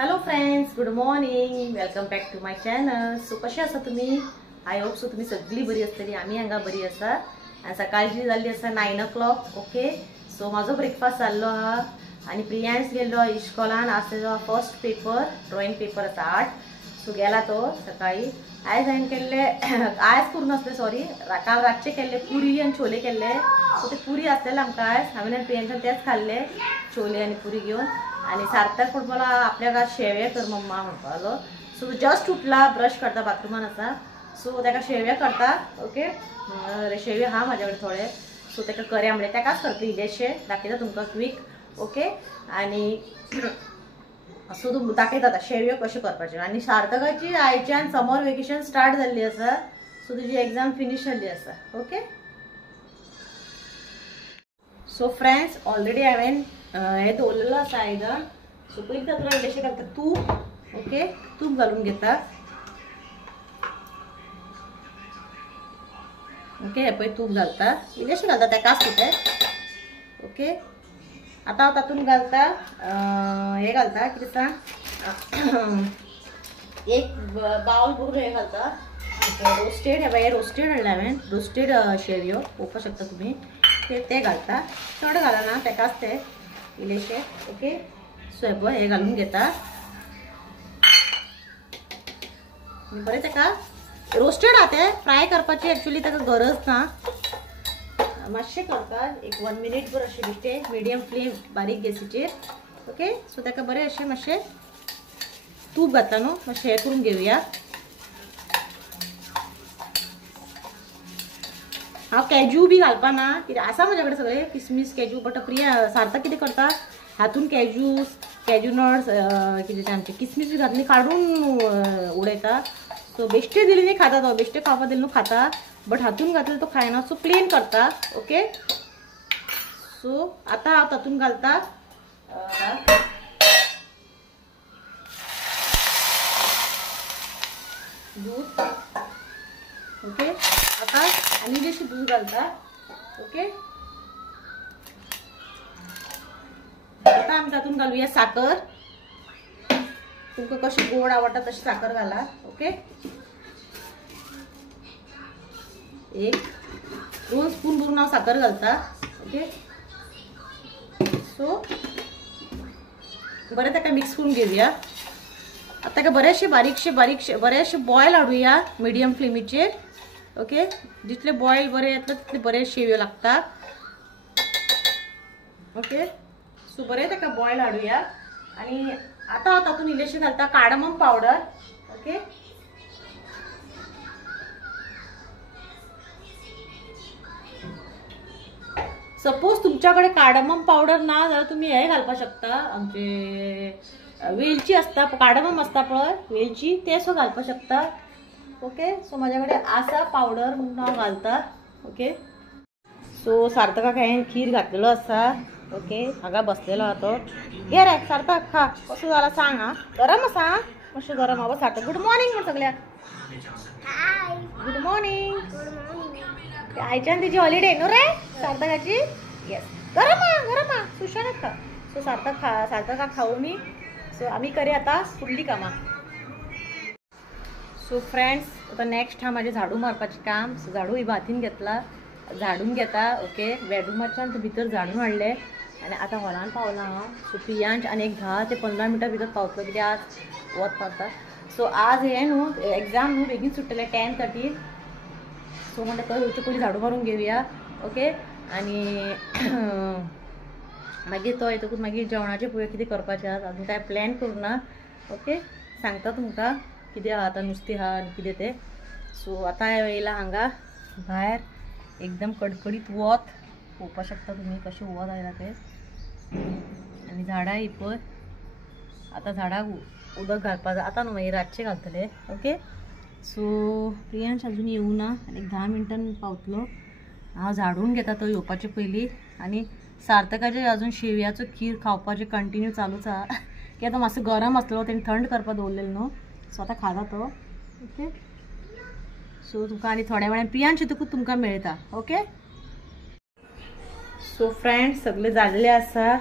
Hello friends, good morning. Welcome back to my channel. So कशे आसा तुम्ही? I hope so तुम्ही सगळी बरी असतली. आम्ही हांगा बरी आसा. आणि सकाळची जाल्ली आसा 9 o'clock. ओके, सो माझो ब्रेकफास्ट जाल्लो हा आणि प्रियांश गेल्लो इश्कॉलान. आज तेजो फर्स्ट पेपर, ड्रॉइंग पेपर आसा 8. सो गेला तो सकाळी. आयज हांवें केल्ले आयज करून आसले, सॉरी, काल रातचे केल्ले पुरी आणि छोले केल्ले. सो ते पुरी आसलेले आमकां आयज. हांवें प्रियांशान तेच खाल्ले, छोले आणि पुरी घेऊन. आणि सार्थक पण मला आपल्या घरात शेवे कर मम्मा म्हणपालो. सो जस्ट उठला, ब्रश करता, बाथरूमान आसा. सो ताका शेवे करता. ओके, शेवे हा माझ्याकडे थोडे. सो ताका करया म्हणजे ताकाच करतली इल्लेशे. दाखयता तुमकां क्विक. ओके, आणि सो तूं दाखयता आतां शेव्यो कशे करपाचे. आणि सार्थकाची आयच्यान समर वेकेशन स्टार्ट जाल्ली आसा. सो तुजी एग्जाम फिनिश जाल्ली आसा. ओके, सो फ्रेंड्स, ऑलरेडी हांवें हे दवरलेलो आसा आयदन. सो पयलीं तातूंत इल्लेशें घालता तूप. ओके, तूप घालून घेता. ओके, हे पळय तूप घालता, इल्लेशें घालता, ताकाच तुटें. ओके, आतां हांव तातूंत घालता हे घालता, कितें सांग, एक बाउल भरून हे घालता रोस्टेड. हे पळय, हे रोस्टेड हाडले हांवें, रोस्टेड शेवयो पळोवपाक शकता तुमी. ते घालता, चड घालना, ताकाच ते इल्लेशे. ओके, सो हे पळय, हे घालून घेता. बरें ताका रोस्टेड आहा ते फ्राय करपाची एक्चुअली ताका गरज ना. मातशें करता, एक 1 minute भर अशें दिसते, मिडियम फ्लेम, बारीक गॅसीचेर. ओके, सो ताका बरें अशें मातशें तूप घातला न्हू, मातशें हें करून घेवया. हांव कॅजू बी घालपा ना, कित्याक आसा म्हजे कडेन सगळे किसमीस कॅजू. बट प्रिया सार्थक कितें करता, हातून कॅजू नट्स कितें ते आमचे किसमीस बी घातली काडून उडयता. सो बेश्टे दिली न्ही खाता तो, बेश्टे खावपा दिली न्हू खाता, बट हातून घातले तो खायना. सो प्लेन करता. ओके, सो आतां हांव तातून घालता दूध. ओके, आता आनी इल्लेशें दूध घालता. ओके, आता आमी तातून घालुया साखर. तुमकां कशी गोड आवडटा तशी साखर घाला. ओके, 1-2 स्पून भरून हांव साखर घालता. ओके, सो बरें ताका मिक्स करून घेवया. आता ताका बरेशे बारीकशे बरेशे बॉयल हाडुया मिडियम फ्लेमीचेर. ओके, जितले बॉयल बरे येतले तितले बरे शेव्यो लागता. ओके, सो बरें ताका बॉयल हाडुया. आणि आता हांव तातूंत इल्लेशें घालता कार्डमम पावडर. ओके, सपोज तुमच्याकडे कार्डमम पावडर ना जाल्यार तुम्ही हे घालपाक शकता, आमचे वेलची असता, कार्डमम असता पळय वेलची, ते सो घालपाक शकता. ओके, सो माझ्याकडे आसा पावडर म्हणून हांव घालता. ओके, सो सार्थकाक हांवें खीर घातलेलो आसा. ओके, हांगा बसलेलो आहा तो. घे रे सार्थक, खा. कसो जाला सांग. हा, गरम आसा, मातशें गरम आहा. सार्थक गुड मॉर्निंग म्हण सगळ्याक. Good morning. आयच्यान तिची हॉलिडे न्हू रे सार्थकाची. येस, गरम आहा, सुशानाक खा. सो सार्थकाक खाऊ मी. सो आम्ही करूया आता फुडली कामां. सो फ्रेंड्स, आता नेक्स्ट हा माझे झाडू मारपाचे काम. सो झाडू ही हातीन घेतला, झाडून घेता. ओके, बेडरूमाच्यान भितर झाडून हाडले आणि आता हॉलान पावला हांव. सो प्रियांश आनी एक 10 ते 15 मिनटां भितर पावतलो, कित्याक आज वत पावता. सो आज हे न्हू एग्जाम न्हू बेगीन सुट्टले 10:30. सो म्हणटा तो येवचे पयलीं झाडू मारून घेवया. ओके, आणि मागीर तो येतकूच मागीर जेवणाचें पळय कितें करपाचें आज अजून कांय प्लॅन करूना. ओके, सांगता तुमकां कितें आहा आतां, नुस्तें आहा आनी कितें तें. सो आतां येयला हांगा भायर, एकदम कडकडीत वत पळोवपाक शकता तुमी कशें वत आयला तें. आनी झाडां ही पळय, आतां झाडाक उदक घालपा जाय आतां न्हू, मागीर रातचें घालतले. ओके, सो प्रियांश अजून येवना आनी 10 मिनटान पावतलो. हांव झाडून घेता तो येवपाचे पयलीं. आनी सार्थकाचे अजून शेवयाचो खीर खावपाचें कंटिन्यू चालूच आहा, कित्याक तो मातसो गरम आसलो, तेणी थंड करपाक दवरलेलो न्हू. सो आतां खाता तो. ओके, सो तुमकां आनी थोड्या वेळान प्रियांश येतकूच तुमकां मेळटा. ओके, सो फ्रेंड्स, सगळें जाल्लें आसा.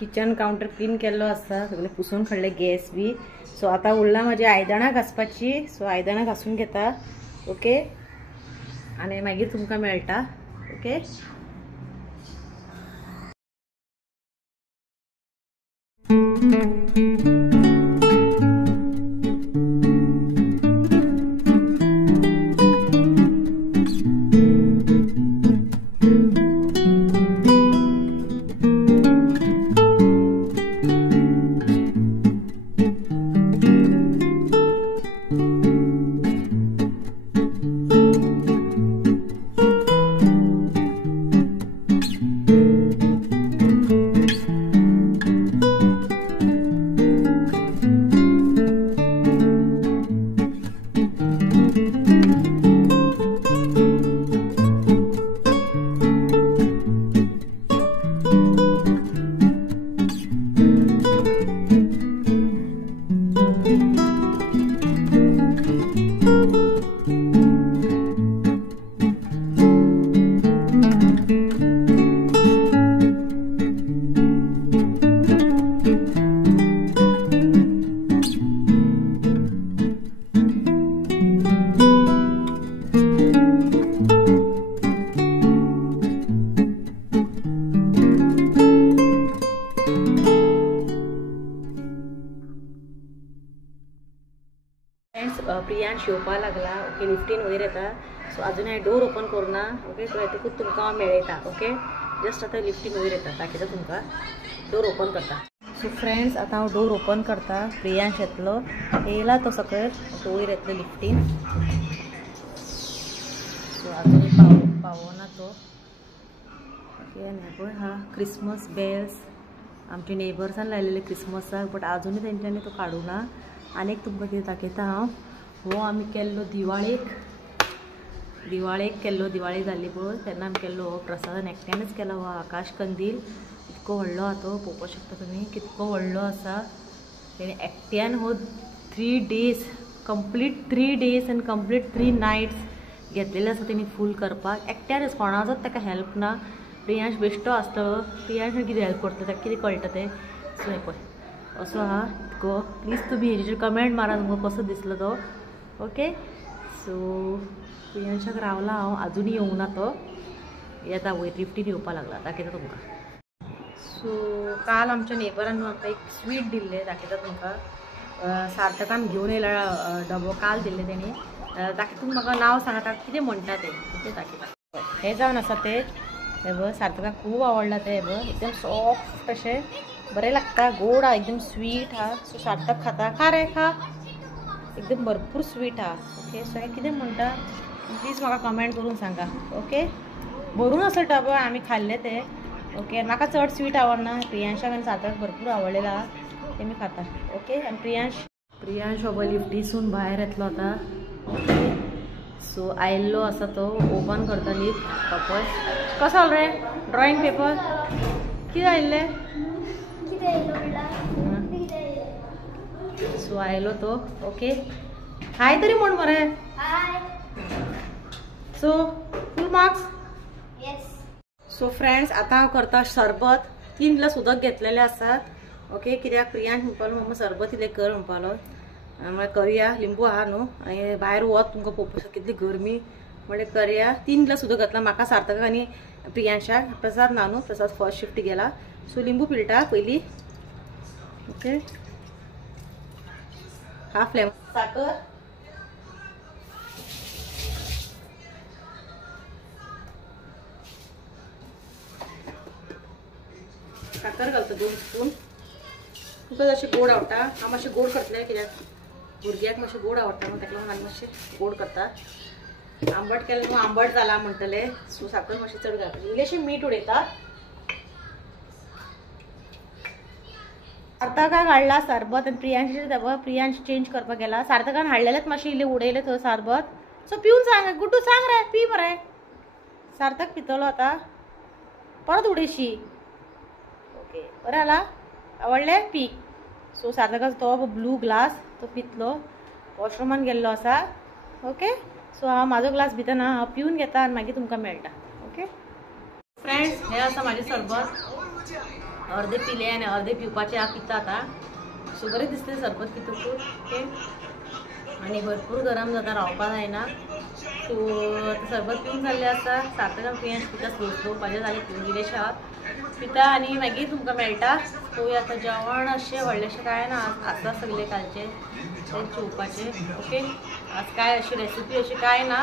किचन काउंटर क्लीन केल्लो आसा, सगळे पुसून काडले गॅस बी. सो आता उरला माझी आयदनां घासपाची. सो आयदनां घासून घेता. ओके आणि मागीर तुमकां मेळटा. ओके प्रियांश येवपा लागला. ओके लिफ्टीन वयर येता. सो अजून हांवें डोर ओपन करूना. ओके सो येतकूच तुमकां मेळयता. ओके जस्ट आतां लिफ्टीन वयर येता, दाखयता तुमकां. डोर ओपन करता. सो फ्रेंड्स आता हांव डोर ओपन करता. प्रियांश येतलो. येयला तो सकयल. वयर येतलो लिफ्टीन. सो अजून पावना तो. ओके पळय हा क्रिसमस बेल्स आमच्या नेबर्सान लायलेले क्रिसमसाक, बट अजूनय तेंच्यांनी तो काडूना. आनीक तुमकां कितें दाखयता हांव. हो आमी केल्लो दिवाळेक केल्लो. दिवाळी जाल्ली पळय तेन्ना आमी केल्लो हो प्रसादान एकट्यानच केला. हो आकाश कंदील इतको व्हडलो आहा तो. पळोवपाक शकता तुमी कितको व्हडलो आसा. तेणे एकट्यान हो 3 days कंप्लीट 3 days आनी कंप्लीट 3 nights घेतलेले आसा तेणी फूल करपाक. एकट्यानच कोणाचोच ताका हेल्प ना. प्रियांश बेश्टो आसतलो. प्रियांश कितें हेल्प करता ताका कितें कळटा तें. सो हें पळय असो आहा इतको. प्लीज तुमी हेजेर कमेंट मारा तुमकां कसो दिसलो तो. ओके सो प्रियांशाक रावला हांव. आजुनूय येवना तो. येता वयर लिफ्टीन येवपा लागला. दाखयता तुमकां. सो काल आमच्या नेबरान म्हाका एक स्वीट दिल्लें. दाखयता तुमकां. सार्थकान घेवन येयला डबो. काल दिल्लें तेणी. दाखयता तुमी म्हाका नांव सांगात कितें म्हणटा तें. तें दाखयता. हें जावन आसा तें. हे बघ सार्थकाक खूब आवडला तें. हे बघ एकदम सॉफ्ट अशें बरें लागता. गोड हा एकदम स्वीट हा. सो सार्थक खाता. खा रे खा. एकदम भरपूर स्वीट हा. ओके सो हें कितें म्हणटा प्लीज म्हाका कमेंट करून सांगा. ओके भरून असो डबो आमी खाल्ले ते. ओके म्हाका चड स्वीट आवडना. प्रियांशाक आनी सार्थक भरपूर आवडलेलो आहा. ते मी खाता. ओके आनी प्रियांश हो लिफ्टीसून भायर येतलो आता. ओके सो आयल्लो आसा तो. ओपन करता लिफ्ट. पळय कसो आलो रे ड्रॉइंग पेपर. कितें आयिल्लें. सो आयलो तो. ओके हाय तरी म्हण मरे. So full marks. So friends आता हांव करता सरबत. 3 ग्लास उदक घेतलेले आसात. ओके कित्याक प्रियांश म्हणपालो मम्मा सरबत इल्लें कर म्हणपालो. म्हळ्यार करया. लिंबू आहा न्हू आनी भायर वत तुमकां पळोवपाक कितली गरमी म्हळ्यार करया. 3 ग्लास उदक घातला म्हाका सार्थकाक आनी प्रियांशाक. प्रसाद ना न्हू. प्रसाद फर्स्ट शिफ्ट गेला. सो लिंबू पिळटा पयली. ओके हाफ लेमन साखर. साखर घालता 2 स्पून. तुका जशें गोड आवडटा. हांव मातशें गोड करतलें कित्याक भुरग्याक मातशें गोड आवडटा न्हू ताका लागून हांव मातशें गोड करता. आंबट केलें न्हू आंबट जाला म्हणटले. सो साखर मातशी चड घालपाची. इल्लेशें मीठ उडयता. सार्थकाक हाडला सरबत आनी प्रियांश चेंज करपाक गेला. सार्थकान हाडलेलेच मातशें इल्लें उडयलें थंय सरबत. सो पिवन सांग गुड्डू सांग रे पी मरे. सार्थक पितलो आता. परत उडयशी. ओके बरें जाला. आवडलें पी. सो सार्थकाचो तो ब्लू ग्लास तो पितलो. वॉशरूमान गेल्लो आसा. ओके सो हांव म्हाजो ग्लास भितना हांव पिवन घेता आनी मागीर तुमकां मेळटा. ओके फ्रेंड्स हे आसा म्हाजें सरबत. अर्धे पिले आणि अर्धे पिवपाचे हा पिता आता. सो बरे दिसते सरबत पितून ओके. आणि भरपूर गरम जाता रावपा जायना. सो आता सरबत पिवन जाल्लें आसा. सारकें पियेन पिता स्लो स्लो माझे जाले पिवन गेलेशे आहा पिता आनी मागीर तुमकां मेळटा. सो आता जेवण अशें व्हडलेशें काय ना आसा सगळे कालचे ते चिवपाचे ओके. आज काय अशी रेसिपी अशी काय ना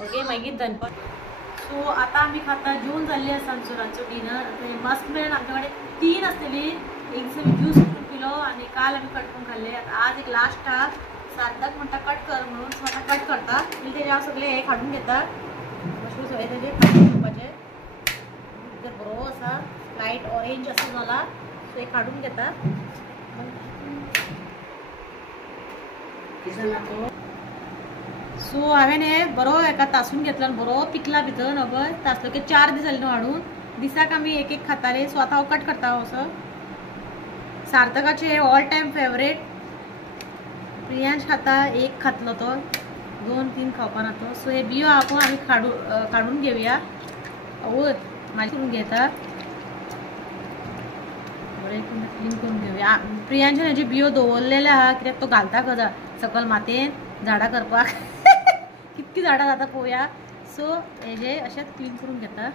ओके. मागीर दनपार सो आता आमी खाता जेवण जाल्लें आसा आमचो रातचो डिनर. मस्क मेळून आमचे कडेन 3 आसलेली एक ज्यूस पिलो आणि काल आमी कट करून खाल्ले. आता आज एक लास्ट हा सार्थक म्हणटा कट कर म्हणून स्वता कट करता. तेजे हांव सगळे हे काडून घेता अशें सगळे तेजे घेवपाचे. ते बरो आसा लायट ऑरेंज असो जाला सो हे काडून घेता. सो हांवें हे बरो एका तासून घेतला आनी बरो पिकला भितर नबर तासलो की 4 दीस जाले न्हू हाडून. दिसाक आमी एक एक खाताले. सो आतां हांव कट करता असो. सार्थकाचे ऑल टायम फेवरेट. प्रियांश खाता एक खातलो तो 2-3 खावपाना तो. सो हे बियो आपण आम्ही काढून घेऊया. आवत माझी करून घेता बरें क्लीन करून घेऊया. प्रियांशान हेजे बियो दवरलेले आहा कित्याक तो घालता गजा सकल मातेन झाडां करपाक कितकी झाडां जाता पळोवया. सो हेजे अशेंच क्लीन करून घेता.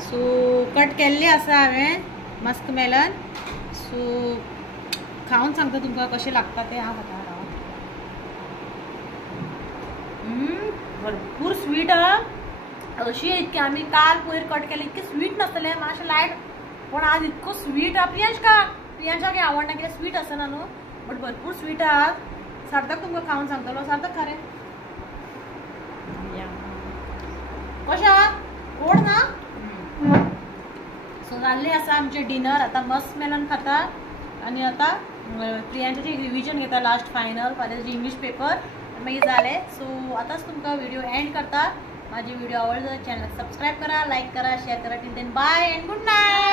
सो कट केल्ले आसा हांवें मस्क मेलन. सो खावन सांगता तुमकां कशें लागता ते. हांव खाता भरपूर स्वीट आहा. अशी इतके आमी काल पयर कट केले इतके स्वीट नासतले मातशें लायट पण आज इतको स्वीट आहा. प्रियांशाक आवडना कित्याक स्वीट आसना न्हू बट भरपूर स्वीट आहा. सार्थक तुमकां खावन सांगतलो. सार्थक खरें कशें आहा गोड ना. सो जाल्लें आसा आमचें डिनर. आता मस्क मेलन खाता आणि आता प्रियांशाची रिव्हिजन घेता लास्ट फायनल फाल्यां इंग्लिश पेपर मागीर जालें. सो आतांच तुमकां व्हिडिओ एंड करता. माझी व्हिडिओ आवडला चॅनल सबस्क्राईब करा, लाईक करा, शेअर करा. Till then bye and good night.